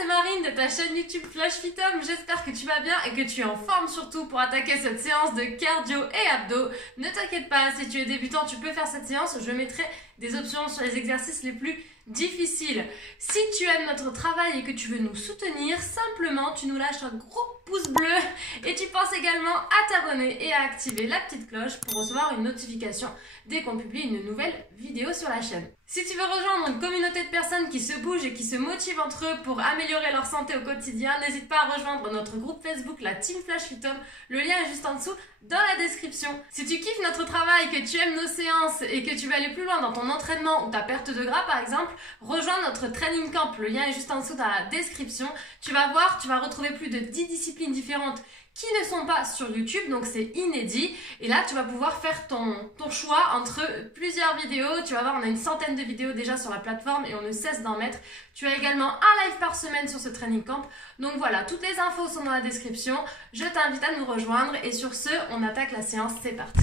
c'est Marine de ta chaîne YouTube Flash Fitum. J'espère que tu vas bien et que tu es en forme surtout pour attaquer cette séance de cardio et abdos. Ne t'inquiète pas, si tu es débutant, tu peux faire cette séance. Je mettrai des options sur les exercices les plus difficiles. Si tu aimes notre travail et que tu veux nous soutenir, simplement tu nous lâches un gros pouce bleu et tu penses également à t'abonner et à activer la petite cloche pour recevoir une notification dès qu'on publie une nouvelle vidéo sur la chaîne. Si tu veux rejoindre une communauté de personnes qui se bougent et qui se motivent entre eux pour améliorer leur santé au quotidien, n'hésite pas à rejoindre notre groupe Facebook, la Team Flash Fitum. Le lien est juste en dessous dans la description. Si tu kiffes notre travail, que tu aimes nos séances et que tu veux aller plus loin dans ton entraînement ou ta perte de gras par exemple, rejoins notre training camp. Le lien est juste en dessous dans la description. Tu vas voir, tu vas retrouver plus de 10 disciplines différentes qui ne sont pas sur YouTube, donc c'est inédit. Et là, tu vas pouvoir faire ton choix entre plusieurs vidéos. Tu vas voir, on a une centaine de vidéos déjà sur la plateforme et on ne cesse d'en mettre. Tu as également un live par semaine sur ce training camp. Donc voilà, toutes les infos sont dans la description. Je t'invite à nous rejoindre et sur ce, on attaque la séance. C'est parti.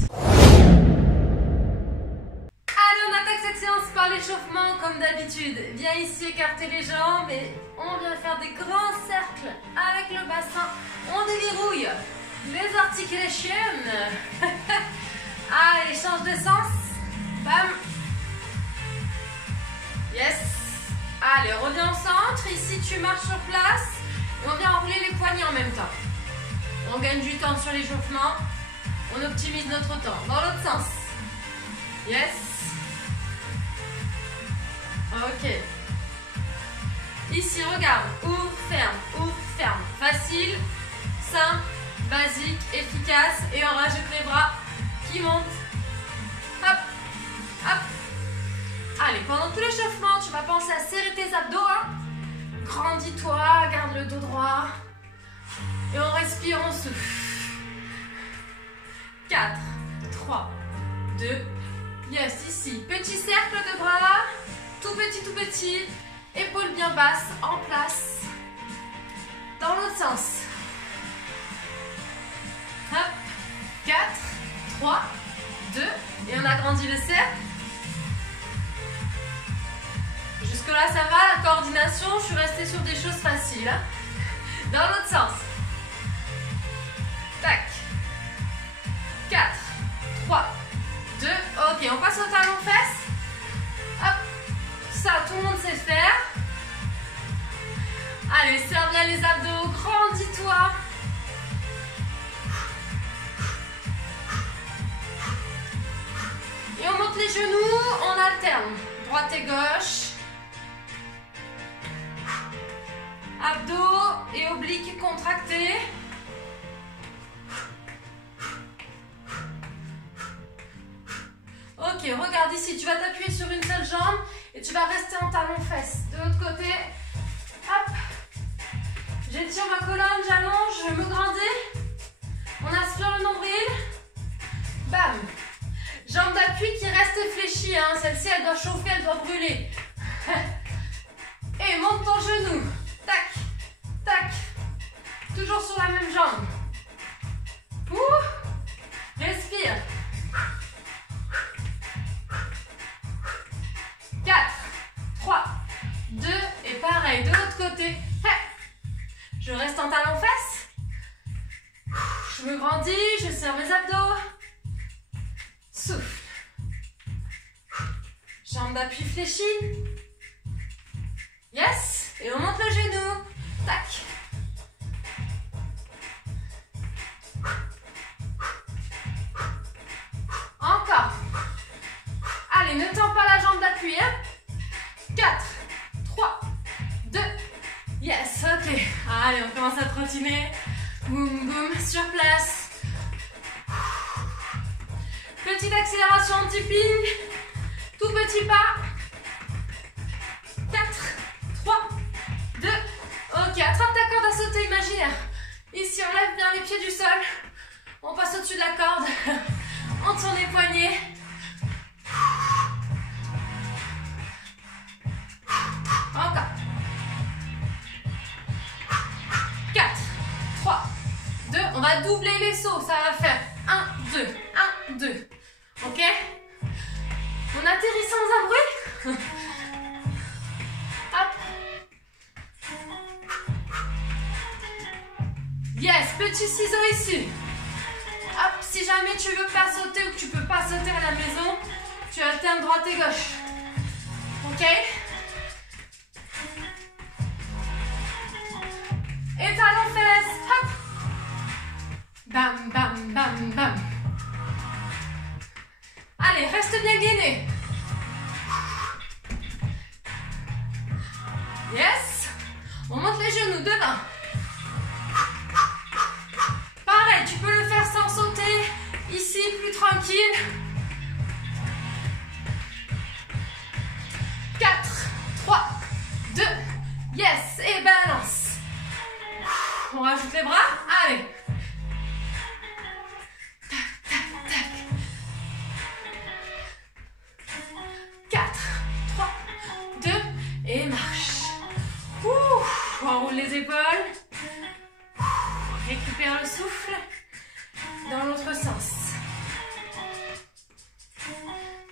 Allez, on attaque cette séance par l'échauffement comme d'habitude. Viens ici écarter les jambes et on vient faire des grands cercles avec le bassin. On déverrouille les articulations. Allez, change de sens. Bam. Yes. Allez, reviens au centre. Ici, tu marches sur place. Et on vient enrouler les poignets en même temps. On gagne du temps sur l'échauffement. On optimise notre temps. Dans l'autre sens. Yes. Ok. Ici, regarde. Ouvre, ferme. Facile, simple, basique, efficace. Et on rajoute les bras qui montent. Hop, hop. Allez, pendant tout l'échauffement, tu vas penser à serrer tes abdos. Hein. Grandis-toi, garde le dos droit. Et on respire, on souffle. 4, 3, 2. Yes, ici. Petit cercle de bras. Tout petit. Épaules bien basses, en place. Dans l'autre sens. Hop. 4, 3, 2. Et on agrandit le cercle. Jusque là, ça va, la coordination. Je suis restée sur des choses faciles. Hein. Dans l'autre sens. Tac. 4, 3, 2. Ok, on passe au talon-fesse. Hop. Ça, tout le monde sait faire. Allez, serre bien les abdos, grandis-toi. Et on monte les genoux, on alterne. Droite et gauche. Abdos et obliques contractés. Ok, regarde ici, tu vas t'appuyer sur une seule jambe et tu vas rester en talon-fesse. De l'autre côté, hop. J'étire ma colonne, j'allonge, je me grandis. On aspire le nombril. Bam. Jambe d'appui qui reste fléchie. Hein. Celle-ci, elle doit chauffer, elle doit brûler. Et monte ton genou. Tac, tac. Toujours sur la même jambe. Ouh. Respire. 4, 3, 2. Et pareil, de l'autre côté. Je reste en talon-fesse. Je me grandis, je serre mes abdos. Souffle. Jambe d'appui fléchie. Yes. Et on monte le genou. Tac. Encore. Allez, ne tends pas la jambe d'appui. Hein. 4, 3, 2. Yes, ok. Allez, on commence à trottiner. Boum, boum, sur place. Petite accélération anti-ping. Tout petit pas. 4, 3, 2. Ok, attrape ta corde à sauter imaginaire. Ici, on lève bien les pieds du sol. On passe au-dessus de la corde. On tourne les poignets. Encore. 4, 3, 2. On va doubler les sauts. Ça va faire 1, 2, 1, 2. Ok? On atterrit sans un bruit. Hop. petit ciseau ici. Hop, si jamais tu veux pas sauter ou que tu peux pas sauter à la maison, tu alternes droite et gauche. Ok? Et talons fesses. Hop. Bam, bam, bam, bam. Allez, reste bien gainé. Yes. On monte les genoux devant. Pareil, tu peux le faire sans sauter. Ici, plus tranquille. 4, 3, 2, yes. Et balance. On rajoute les bras. Allez. Tac, tac, tac. 4, 3, 2, et marche. On roule les épaules. Récupère le souffle dans l'autre sens.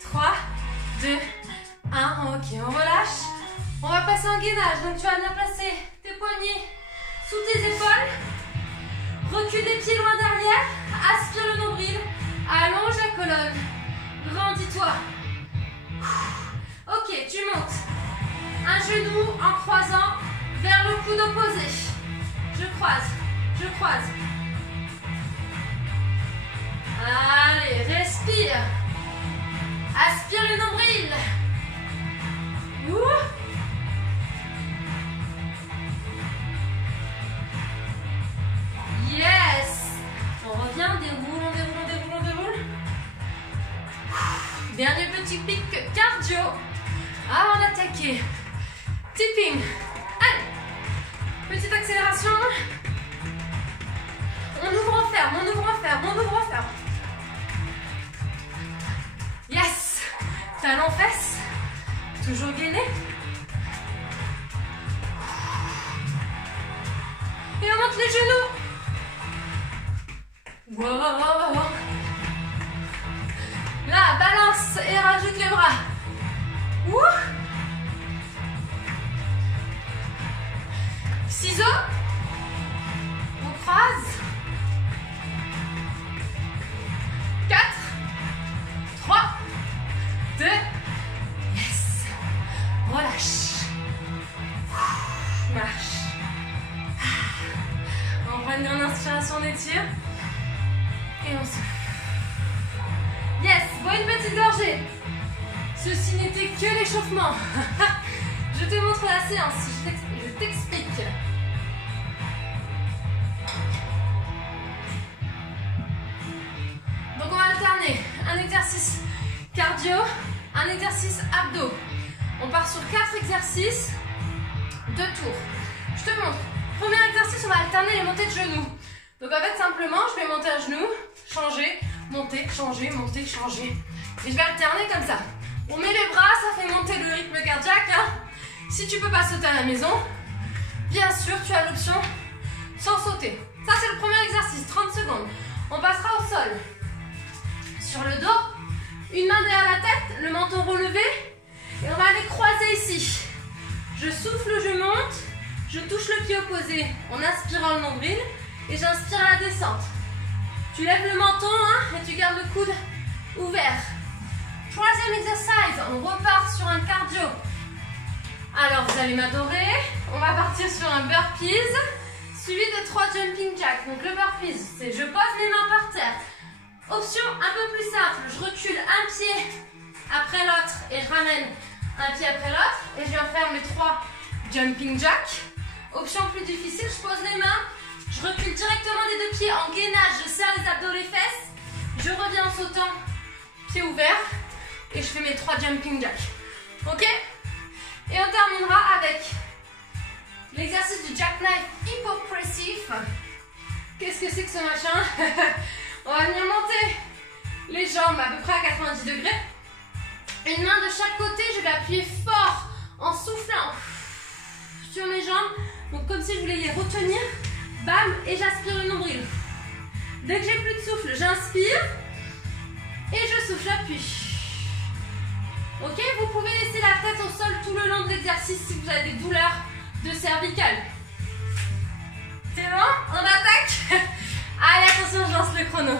3, 2, 1. Ok, on relâche. On va passer en gainage. Donc tu vas bien placer tes poignets sous tes épaules. Recule les pieds loin derrière. Aspire le nombril. Allonge la colonne. Grandis-toi. Ok, tu montes. Un genou en croisant vers le coude opposé. Je croise. Je croise. Allez, respire. Aspire le nombril. Ouh. Yes. On revient, déroule, on déroule, on déroule, on déroule. Dernier petit pic cardio. Avant d'attaquer. Tipping. Allez. Petite accélération. On ouvre, on ferme, on ouvre, on ferme, on ouvre, on ferme. Yes. Talons fesses. Toujours gainé. Et on monte les genoux. Wow. Là, balance et rajoute les bras. Ouh. Ciseaux. On croise. 4, 3, 2, yes. Relâche. Marche. On prend une grande inspiration, on étire. Et on souffle. Yes, bois une petite gorgée. Ceci n'était que l'échauffement. Je te montre la séance, je t'explique. Donc on va alterner un exercice cardio, un exercice abdos. On part sur 4 exercices, 2 tours. Je te montre. Premier exercice, on va alterner les montées de genoux. Donc en fait simplement, je vais monter un genou, changer, monter, changer, monter, changer. Et je vais alterner comme ça. On met les bras, ça fait monter le rythme cardiaque. Hein. Si tu peux pas sauter à la maison, bien sûr tu as l'option sans sauter. Ça c'est le premier exercice, 30 secondes. On passera au sol. Sur le dos, une main derrière la tête, le menton relevé. Et on va aller croiser ici. Je souffle, je monte, je touche le pied opposé en inspirant le nombril et j'inspire à la descente. Tu lèves le menton hein, et tu gardes le coude ouvert. Troisième exercice, on repart sur un cardio. Alors vous allez m'adorer, on va partir sur un burpees suivi de 3 jumping jacks. Donc le burpees, c'est je pose mes mains par terre. Option un peu plus simple, je recule un pied après l'autre et je ramène un pied après l'autre et je viens faire mes 3 jumping jacks. Option plus difficile, je pose les mains, je recule directement des 2 pieds en gainage, je serre les abdos, les fesses, je reviens en sautant, pied ouvert et je fais mes 3 jumping jacks. Ok? Et on terminera avec l'exercice du jackknife hypopressif. Qu'est-ce que c'est que ce machin? On va venir monter les jambes à peu près à 90 degrés. Une main de chaque côté, je vais appuyer fort en soufflant sur mes jambes. Donc comme si je voulais les retenir. Bam, et j'aspire le nombril. Dès que j'ai plus de souffle, j'inspire. Et je souffle, j'appuie. Ok, vous pouvez laisser la tête au sol tout le long de l'exercice si vous avez des douleurs de cervicale. C'est bon? On attaque? Attention, je lance le chrono.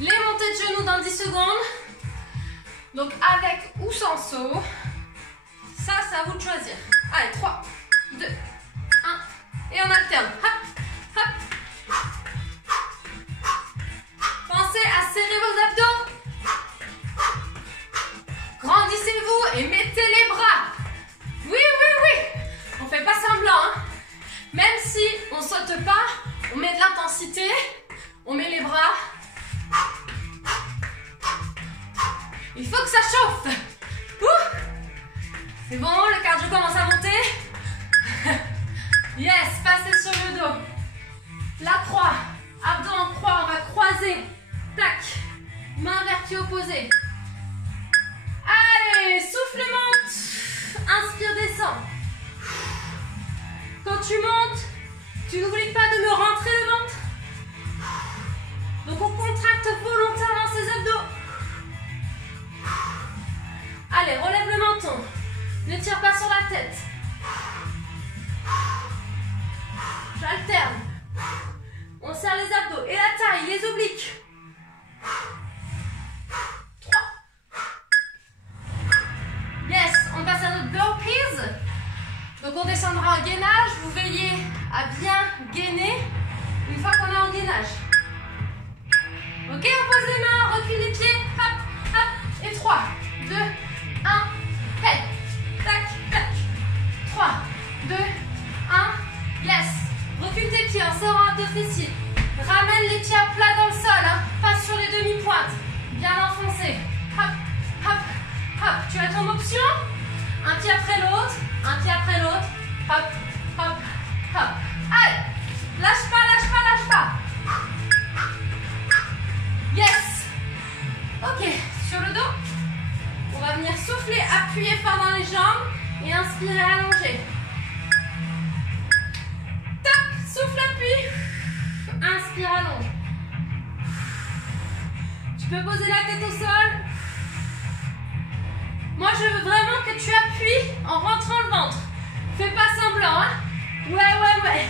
Les montées de genoux dans 10 secondes. Donc avec ou sans saut. Ça, c'est à vous de choisir. Allez, 3, 2, 1. Et on alterne. Hop, hop. Pensez à serrer vos abdos. Grandissez-vous et mettez les bras. Oui, oui, oui. On fait pas semblant. Hein. Même si on saute pas, on met de l'intensité. On met les bras. Il faut que ça chauffe. Ouh. C'est bon, le cardio commence à monter. Yes, passez sur le dos. La croix. Abdos en croix, on va croiser. Tac. Main vers pied opposé. Allez, souffle monte. Inspire, descend. Quand tu montes, tu n'oublies pas de me rentrer le ventre. Donc on contracte volontairement ses abdos. Allez, relève le menton. Ne tire pas sur la tête. J'alterne. On serre les abdos et la taille, les obliques. 3. Yes, on passe à notre burpees. Donc on descendra en gainage. Vous veillez à bien gainer une fois qu'on est en gainage. Ok, on pose les mains, recule les pieds. Hop, hop. Et 3, 2, 1. Hey. Tac, tac. 3, 2, 1. Yes. Recule tes pieds en serrant abdos fessiers. Ramène les pieds à plat dans le sol. Hein. Pas sur les demi-pointes. Bien enfoncé. Hop, hop, hop. Tu as ton option. Un pied après l'autre. Un pied après l'autre. Hop, hop, hop. Allez. Lâche pas, lâche pas, lâche pas. Yes. Ok. Sur le dos. On va venir souffler, appuyer fort dans les jambes. Et inspirer, allonger. Tac. Souffle, appuie. Inspire, allonge. Tu peux poser la tête au sol. Moi, je veux vraiment que tu appuies en rentrant le ventre. Fais pas semblant, hein. Ouais, ouais, ouais.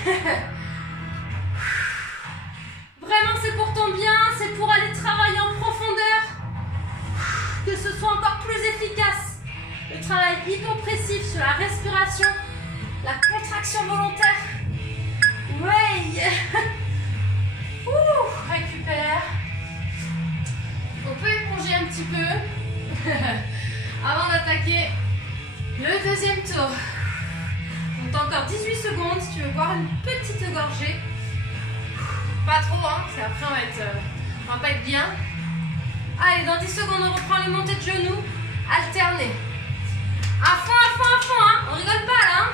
Vraiment, c'est pour ton bien. C'est pour aller travailler en profondeur. Que ce soit encore plus efficace. Le travail hypopressif sur la respiration. La contraction volontaire. Ouais. Ouh, récupère. On peut éponger un petit peu. Avant d'attaquer le deuxième tour. Donc t'as encore 18 secondes si tu veux boire une petite gorgée. Pas trop, hein, parce qu'après on va pas être bien. Allez, dans 10 secondes, on reprend les montées de genoux. Alterner. À fond, à fond, à fond, hein. On rigole pas là, hein.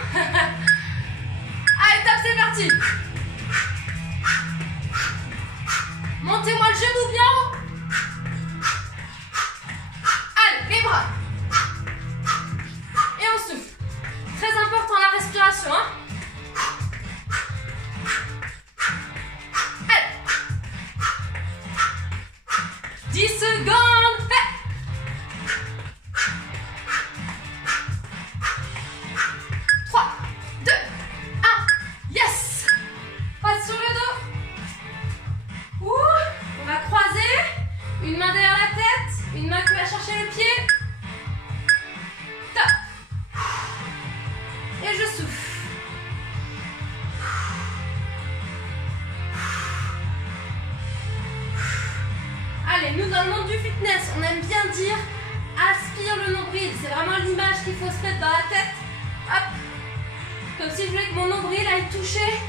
Allez, top, c'est parti. Montez-moi le genou bien haut. Allez, les bras. Et on souffle. Très important la respiration, hein. Allez. 10 secondes. Hey. 3, 2, 1. Yes. Passe sur le dos. Ouh. On va croiser. Une main derrière la tête. Une main qui va chercher le pied. Top. Et je souffle. Allez, nous dans le monde du fitness, on aime bien dire aspire le nombril. C'est vraiment l'image qu'il faut se mettre dans la tête. Hop. Comme si je voulais que mon nombril aille toucher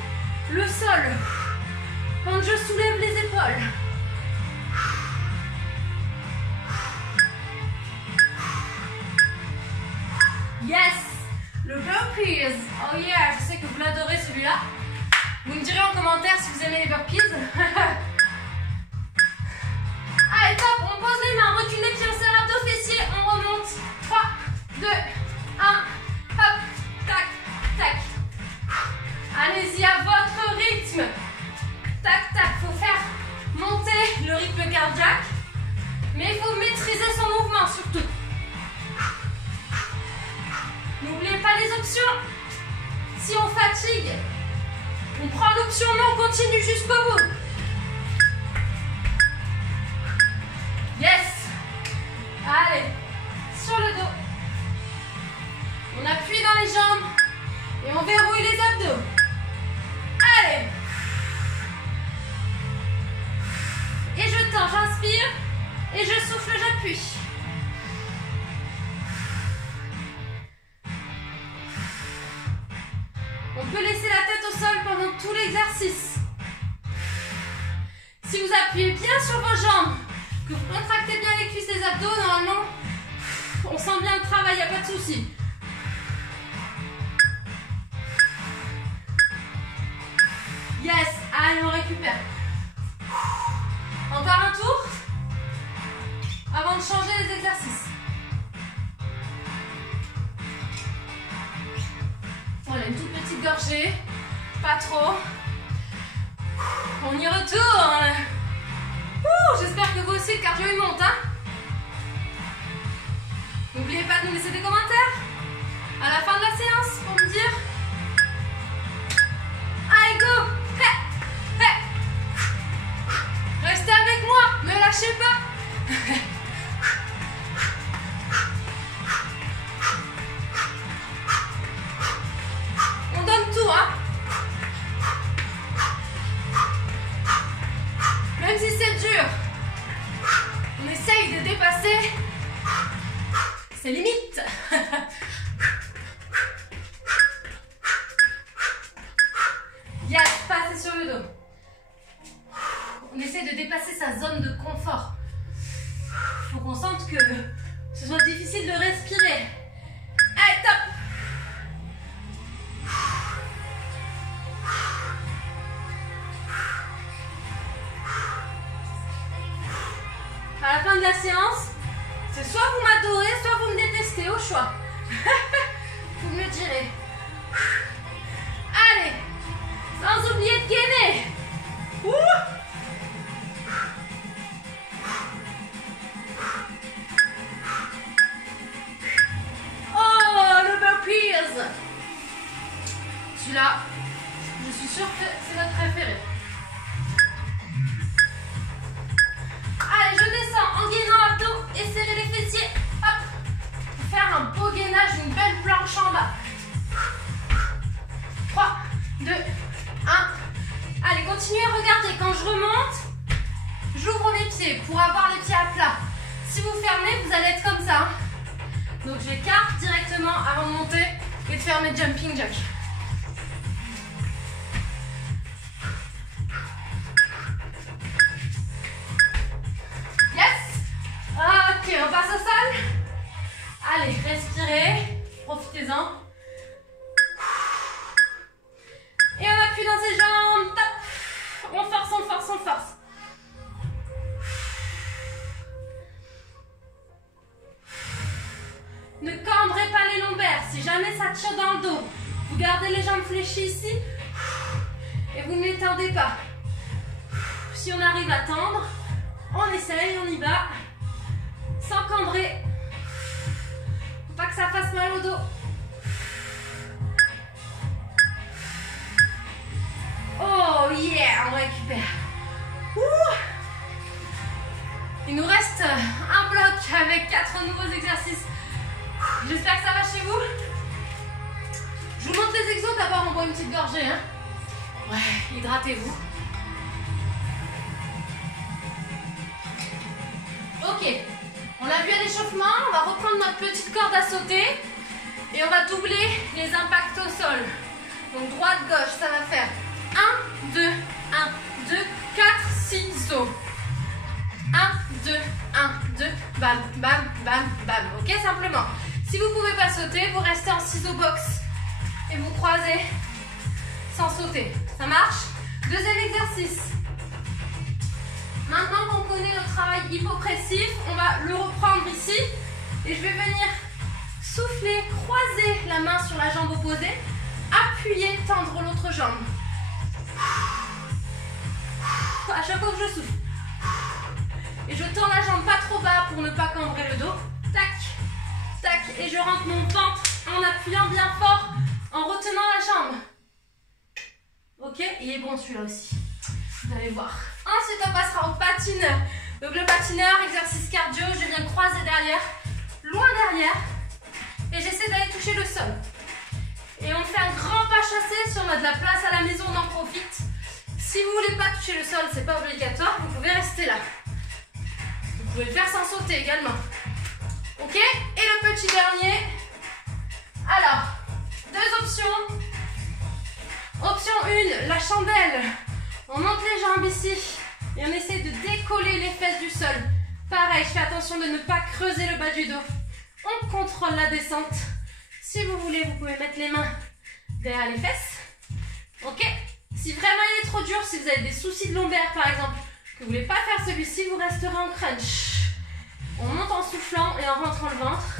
le sol. Quand je soulève les épaules. Yes. Le burpees. Oh yeah, je sais que vous l'adorez celui-là. Vous me direz en commentaire si vous aimez les burpees. Allez, top, on pose les mains, recule les pieds, on serre abdos fessiers, on remonte. 3, 2, 1, hop, tac, tac. Allez-y à votre rythme. Tac, tac, faut faire monter le rythme cardiaque. Mais il faut maîtriser son mouvement surtout. N'oubliez pas les options. Si on fatigue, on prend l'option non, on continue jusqu'au bout. On peut laisser la tête au sol pendant tout l'exercice. Si vous appuyez bien sur vos jambes, que vous contractez bien les cuisses, les abdos, normalement, on sent bien le travail, il n'y a pas de souci. Yes, allez, on récupère. Encore un tour avant de changer les exercices. Voilà, une toute petite gorgée, pas trop. On y retourne. J'espère que vous aussi, le cardio il monte. Hein. N'oubliez pas de nous laisser des commentaires à la fin de la séance pour me dire. Allez, go! Hey, hey. Restez avec moi, ne lâchez pas. On donne tout, hein? Même si c'est dur, on essaye de dépasser ses limites. Yes, passez sur le dos. On essaie de dépasser sa zone de confort. Il faut qu'on sente que ce soit difficile de respirer. Allez, top! À la fin de la séance, c'est soit vous m'adorez, soit vous me détestez, au choix. Vous me le direz. Allez, sans oublier de gainer. Oh, le burpees. Celui-là, je suis sûre que c'est notre préféré. Allez, je descends en gainant abdos et serrez les fessiers. Hop. Pour faire un beau gainage, une belle planche en bas. 3, 2, 1. Allez, continuez à regarder. Quand je remonte, j'ouvre mes pieds pour avoir les pieds à plat. Si vous fermez, vous allez être comme ça. Donc, j'écarte directement avant de monter et de faire mes jumping jacks. Ok, on passe au sol. Allez, respirez. Profitez-en. Et on appuie dans ses jambes. Top. On force, on force, on force. Ne cambrez pas les lombaires. Si jamais ça tire dans le dos, vous gardez les jambes fléchies ici. Et vous ne les tendez pas. Si on arrive à tendre, on essaye, on y va. Sans cambrer. Faut pas que ça fasse mal au dos. Oh yeah, on récupère. Il nous reste un bloc avec 4 nouveaux exercices. J'espère que ça va chez vous. Je vous montre les exos, d'abord on boit une petite gorgée. Hein. Ouais, hydratez-vous. Ok. On a vu à l'échauffement, on va reprendre notre petite corde à sauter et on va doubler les impacts au sol. Donc droite-gauche, ça va faire 1, 2, 1, 2, 4, 6 sauts. 1, 2, 1, 2, bam, bam, bam, bam. Ok, simplement. Si vous ne pouvez pas sauter, vous restez en ciseaux box et vous croisez sans sauter. Ça marche? Deuxième exercice. Maintenant qu'on connaît le travail hypopressif, on va le reprendre ici. Et je vais venir souffler, croiser la main sur la jambe opposée, appuyer, tendre l'autre jambe. À chaque fois que je souffle. Et je tends la jambe pas trop bas pour ne pas cambrer le dos. Tac, tac. Et je rentre mon ventre en appuyant bien fort, en retenant la jambe. Ok, il est bon celui-là aussi. Vous allez voir. Ensuite, on passera au patineur. Donc le patineur, exercice cardio, je viens croiser derrière, loin derrière. Et j'essaie d'aller toucher le sol. Et on fait un grand pas chassé. Si on a de la place à la maison, on en profite. Si vous ne voulez pas toucher le sol, c'est pas obligatoire, vous pouvez rester là. Vous pouvez le faire sans sauter également. Ok? Et le petit dernier. Alors, deux options. 1, la chandelle. On monte les jambes ici et on essaie de décoller les fesses du sol. Pareil, je fais attention de ne pas creuser le bas du dos. On contrôle la descente. Si vous voulez, vous pouvez mettre les mains derrière les fesses. Ok? Si vraiment il est trop dur, si vous avez des soucis de lombaire par exemple, que vous ne voulez pas faire celui-ci, vous resterez en crunch. On monte en soufflant et en rentrant le ventre.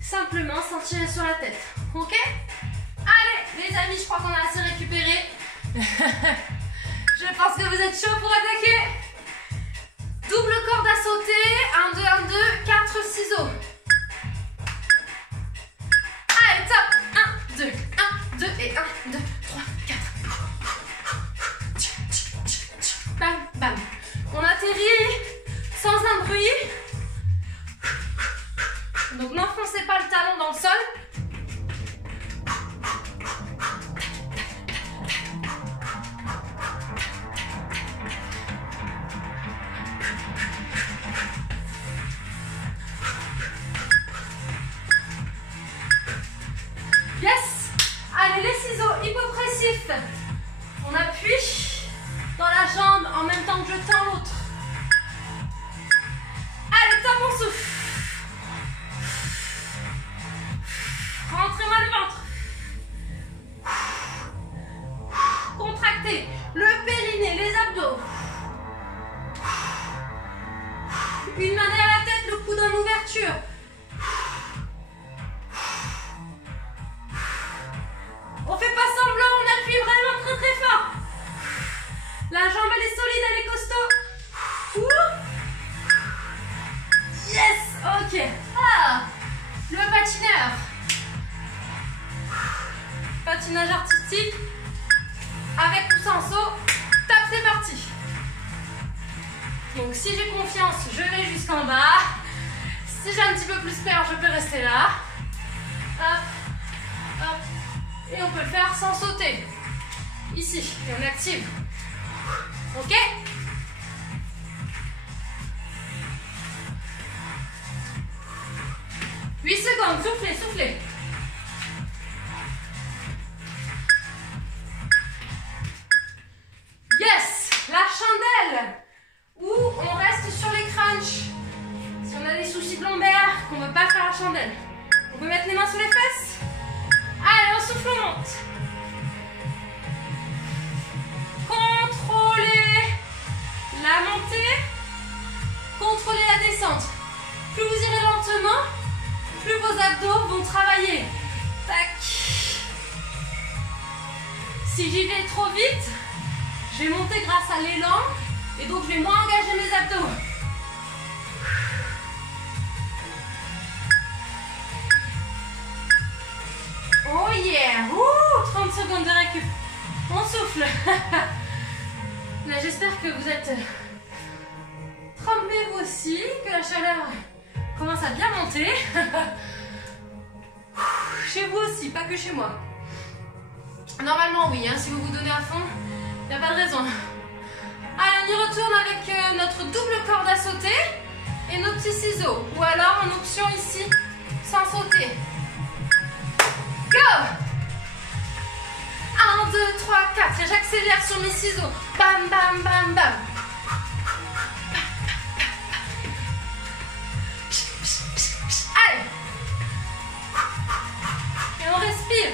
Simplement sans tirer sur la tête. Ok? Allez, les amis, je crois qu'on a assez récupéré. Je pense que vous êtes chauds pour attaquer. Double corde à sauter. 1, 2, 1, 2, 4 ciseaux. Allez, top. 1, 2, 1, 2 et 1, 2, 3, 4. Bam, bam. On atterrit sans un bruit. Donc n'enfoncez pas le talon dans le sol. Yes. Allez, les ciseaux hypopressifs. On appuie dans la jambe en même temps que je tends l'autre. Allez, top, on souffle. Rentrez-moi le ventre. Contractez le périnée, les abdos. Une main derrière la tête, le coude en ouverture. On fait pas semblant, on appuie vraiment très très fort. La jambe elle est solide, elle est costaud. Yes, ok. Ah, le patineur. Patinage artistique. Avec ou sans saut. Top, c'est parti. Donc si j'ai confiance, je vais jusqu'en bas. Si j'ai un petit peu plus peur, je peux rester là. Hop, hop. Et on peut le faire sans sauter. Ici, et on active. Ok? « 8 secondes, soufflez, soufflez. Yes! La chandelle où on reste sur les crunchs. Si on a des soucis de lombaire, qu'on ne veut pas faire la chandelle, on peut mettre les mains sur les fesses. Allez, on souffle, on monte. Contrôlez la montée, contrôlez la descente. Plus vous irez lentement, plus vos abdos vont travailler. Tac. Si j'y vais trop vite, je vais monter grâce à l'élan et donc je vais moins engager mes abdos. Oh yeah! Ouh, 30 secondes de récup. On souffle. Là, j'espère que vous êtes trempés vous aussi, que la chaleur commence à bien monter. Chez vous aussi, pas que chez moi. Normalement, oui, hein, si vous vous donnez à fond, il n'y a pas de raison. Allez, on y retourne avec notre double corde à sauter et nos petits ciseaux. Ou alors en option ici, sans sauter. Go! 1, 2, 3, 4. Et j'accélère sur mes ciseaux. Bam, bam, bam, bam. Allez. Et on respire.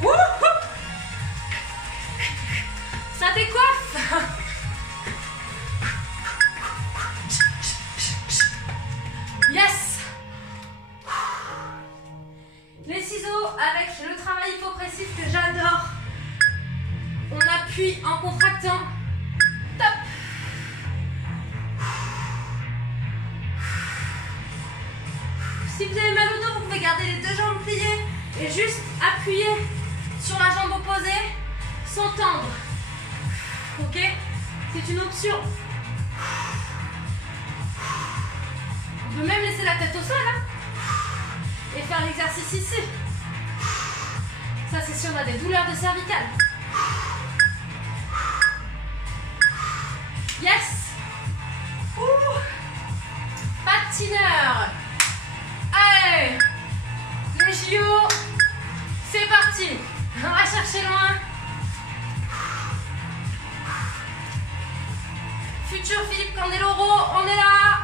Wouhou! Ça décoiffe. Yes. Les ciseaux avec le travail hypopressif que j'adore. On appuie en contractant. Top. Si vous avez mal au dos, vous pouvez garder les deux jambes pliées et juste appuyer sur la jambe opposée sans tendre. Ok? C'est une option. On peut même laisser la tête au sol hein, et faire l'exercice ici. Ça, c'est si on a des douleurs de cervicales. Yes! Ouh. Patineur. Allez! Les tuyau. C'est parti. On va chercher loin. Futur Philippe Candeloro, on est là.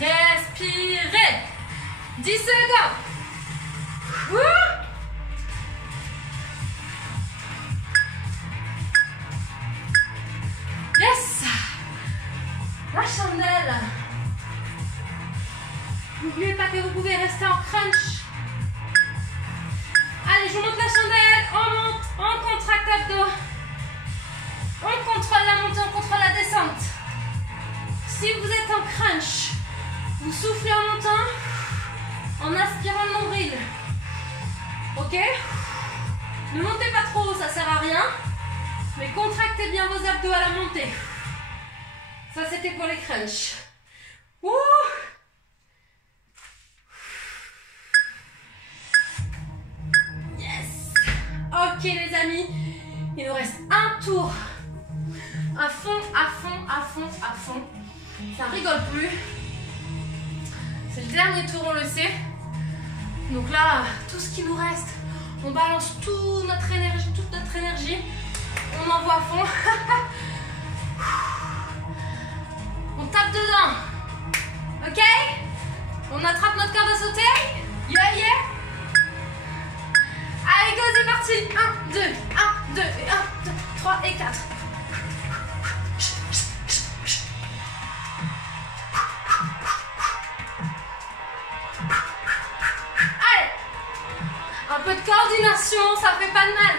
Respirez. 10 secondes. Yes. La chandelle. N'oubliez pas que vous pouvez rester en crunch. Allez, je vous montre la chandelle. On monte, on contracte abdos. On contrôle la montée, on contrôle la descente. Si vous êtes en crunch, vous soufflez en montant, en aspirant le nombril. Ok? Ne montez pas trop haut, ça sert à rien. Mais contractez bien vos abdos à la montée. Ça, c'était pour les crunchs. Ouh! Yes! Ok, les amis. Il nous reste un tour. À fond, à fond, à fond, à fond. Ça rigole plus. C'est le dernier tour, on le sait. Donc là, tout ce qui nous reste, on balance toute notre énergie. On envoie à fond. On tape dedans. Ok? On attrape notre corde à sauter. Yeah, yeah. Allez, go, c'est parti. 1, 2, 1, 2, et 1, 2, 3 et 4. Allez. Un peu de coordination, ça fait pas de mal.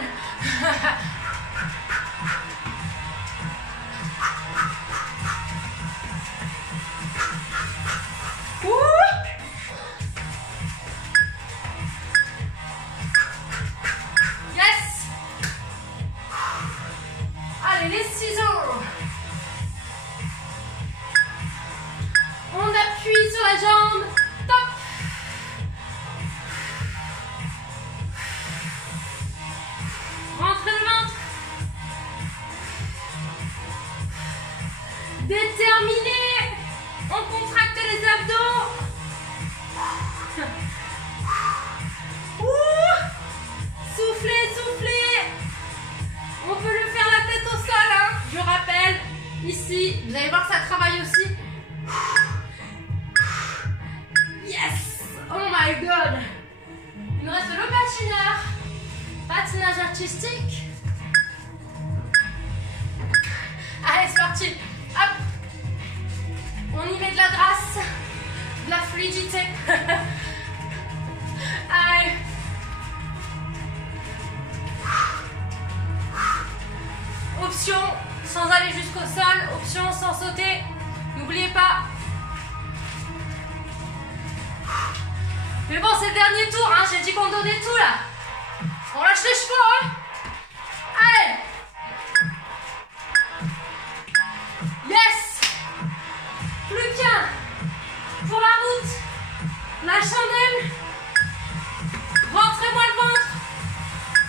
Les ciseaux. On appuie sur la jambe. Top. Rentrez le ventre. Déterminé. On contracte les abdos. Soufflez, soufflez. On peut le faire la tête au sol, hein. Je rappelle, ici, vous allez voir que ça travaille aussi. Yes! Oh my god! Il nous reste le patineur. Patinage artistique. Allez, c'est parti. Hop! On y met de la grâce, de la fluidité. Allez! Option sans aller jusqu'au sol, option sans sauter. N'oubliez pas. Mais bon, c'est le dernier tour, hein. J'ai dit qu'on donnait tout là. On lâche les chevaux, hein. Allez. Yes. Plus qu'un. Pour la route. La chandelle. Rentrez-moi le ventre.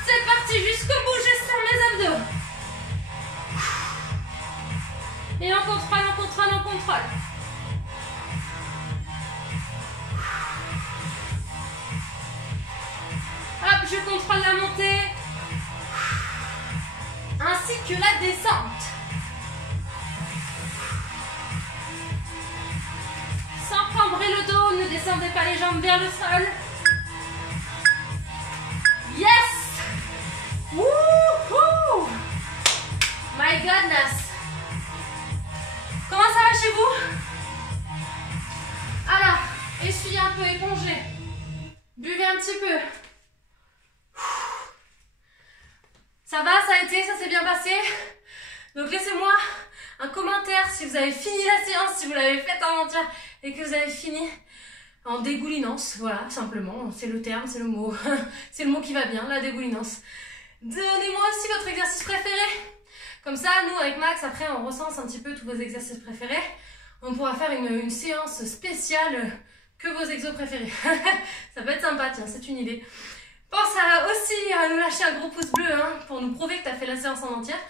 C'est parti jusqu'au bout, je serre mes abdos. Et on contrôle, on contrôle, on contrôle. Hop, je contrôle la montée. Ainsi que la descente. Sans cambrer le dos, ne descendez pas les jambes vers le sol. Yes! Wouhou! My goodness! Comment ça va chez vous? Alors, essuyez un peu, épongez. Buvez un petit peu. Ça va, ça a été, ça s'est bien passé? Donc laissez-moi un commentaire si vous avez fini la séance, si vous l'avez faite en entière et que vous avez fini en dégoulinance. Voilà, simplement, c'est le terme, c'est le mot. C'est le mot qui va bien, la dégoulinance. Donnez-moi aussi votre exercice préféré. Comme ça, nous, avec Max, après, on recense un petit peu tous vos exercices préférés. On pourra faire une séance spéciale que vos exos préférés. Ça peut être sympa, tiens, c'est une idée. Pense aussi à nous lâcher un gros pouce bleu hein, pour nous prouver que tu as fait la séance en entière.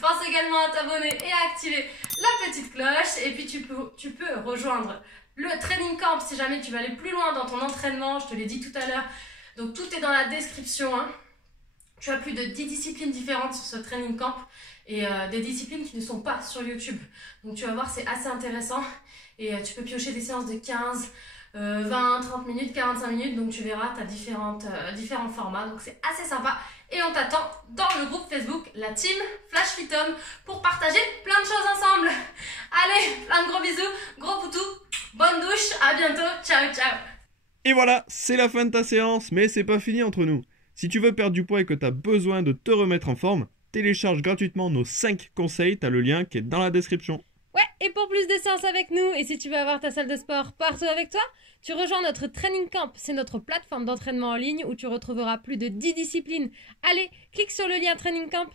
Pense également à t'abonner et à activer la petite cloche. Et puis tu peux rejoindre le training camp si jamais tu veux aller plus loin dans ton entraînement. Je te l'ai dit tout à l'heure. Donc tout est dans la description. Hein. Tu as plus de 10 disciplines différentes sur ce training camp. Et des disciplines qui ne sont pas sur YouTube. Donc tu vas voir, c'est assez intéressant. Et tu peux piocher des séances de 15, 20, 30 minutes, 45 minutes. Donc tu verras, tu as différents formats. Donc c'est assez sympa. Et on t'attend dans le groupe Facebook, la team Flash Fitum, pour partager plein de choses ensemble. Allez, plein de gros bisous, gros poutous, bonne douche, à bientôt, ciao ciao. Et voilà, c'est la fin de ta séance, mais c'est pas fini entre nous. Si tu veux perdre du poids et que tu as besoin de te remettre en forme, télécharge gratuitement nos 5 conseils, t'as le lien qui est dans la description. Ouais, et pour plus de séances avec nous, et si tu veux avoir ta salle de sport partout avec toi, tu rejoins notre Training Camp. C'est notre plateforme d'entraînement en ligne où tu retrouveras plus de 10 disciplines. Allez, clique sur le lien Training Camp.